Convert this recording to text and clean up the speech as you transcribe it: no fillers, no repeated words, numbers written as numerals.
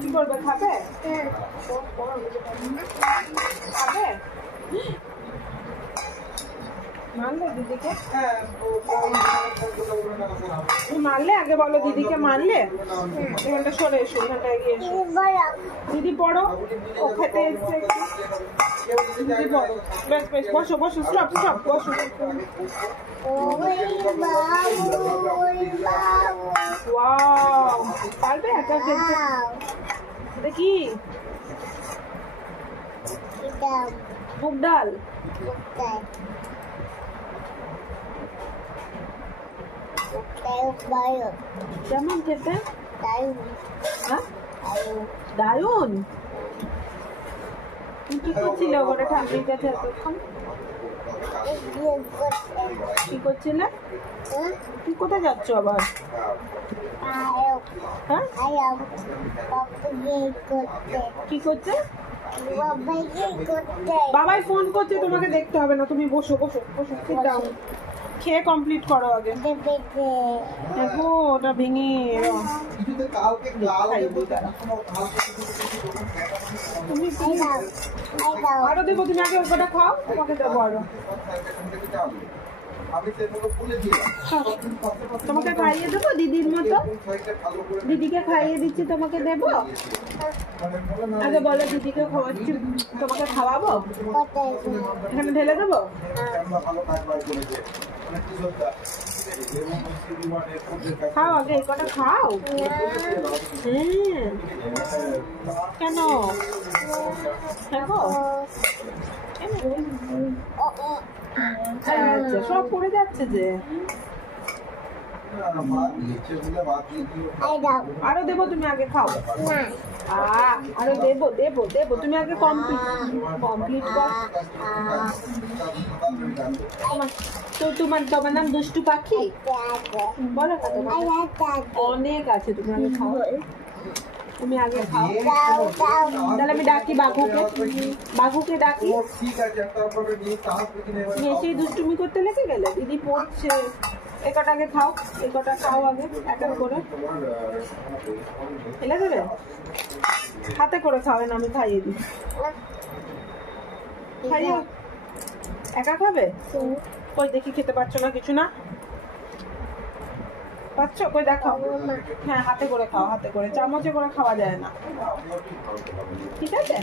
কি করবে, খাবে? খাবে? মারলে দিদিকে? মারলে আগে বলো, দিদিকে মারলে? এখানটা সরে এসো, এখানটা এগিয়ে এসো। দিদি পড়ো, ও খেতে এসছে। দিদি পড়ো, বেশ বেশ, বসো বসো, স্টপ স্টপ, বসো। ওয়াও, পারবে একা খেলতে? দেখি মুগ ডাল, কেমন খেতে? দারুন। কি করছিলে ওখানে ঠাম্মির কাছে এতক্ষণ? কি করছিলে? তুই কোথায় যাচ্ছ আবার? হ্যাঁ, কি করছে? বাবাই ফোন করছে, তোমাকে দেখতে হবে না, তুমি বসো বসো বসো, সিট ডাউন। খেয়ে কমপ্লিট করো আগে। দেখো ওটা ভেঙে তুমি আরো দেবো, তুমি আগে ওটা খাও, তোমাকে দেবো আরো। তোমাকে খাইয়ে দেবো দিদির মতো? দিদিকে খাইয়ে দিচ্ছি, তোমাকে দেবো? আগে বলো, দিদিকে খাওয়াচ্ছি, তোমাকে খাওয়াবো? এখানে ঢেলে দেবো? খাও আগে, এই কটা খাও। কেন দেখো, আচ্ছা সব পড়ে যাচ্ছে যে। আরো দেবো, তুমি আগে খাও। আরো দেবো দেবো দেবো, তুমি আগে কমপ্লিট কর। তো তোমার নাম দুষ্টু পাখি বলো? অনেক আছে, তুমি আগে খাও, তুমি আগে খাও। তাহলে আমি ডাকি বাঘুকে, বাঘুকে ডাকি। এসেই দুষ্টুমি করতে লেগে গেলে, দিদি পড়ছে। এ কটা আগে খাও, এ কটা খাও আগে, এক এক করে ফেলে দেবে। হাতে করে খাওয়াই না, আমি খাইয়ে দিই। খাইয়ে একা খাবে? কই দেখি, খেতে পারছো না কিছু? না পাচ্ছ? কই দেখাও। হ্যাঁ হাতে করে খাও, হাতে করে, চামচে করে খাওয়া যায় না, ঠিক আছে?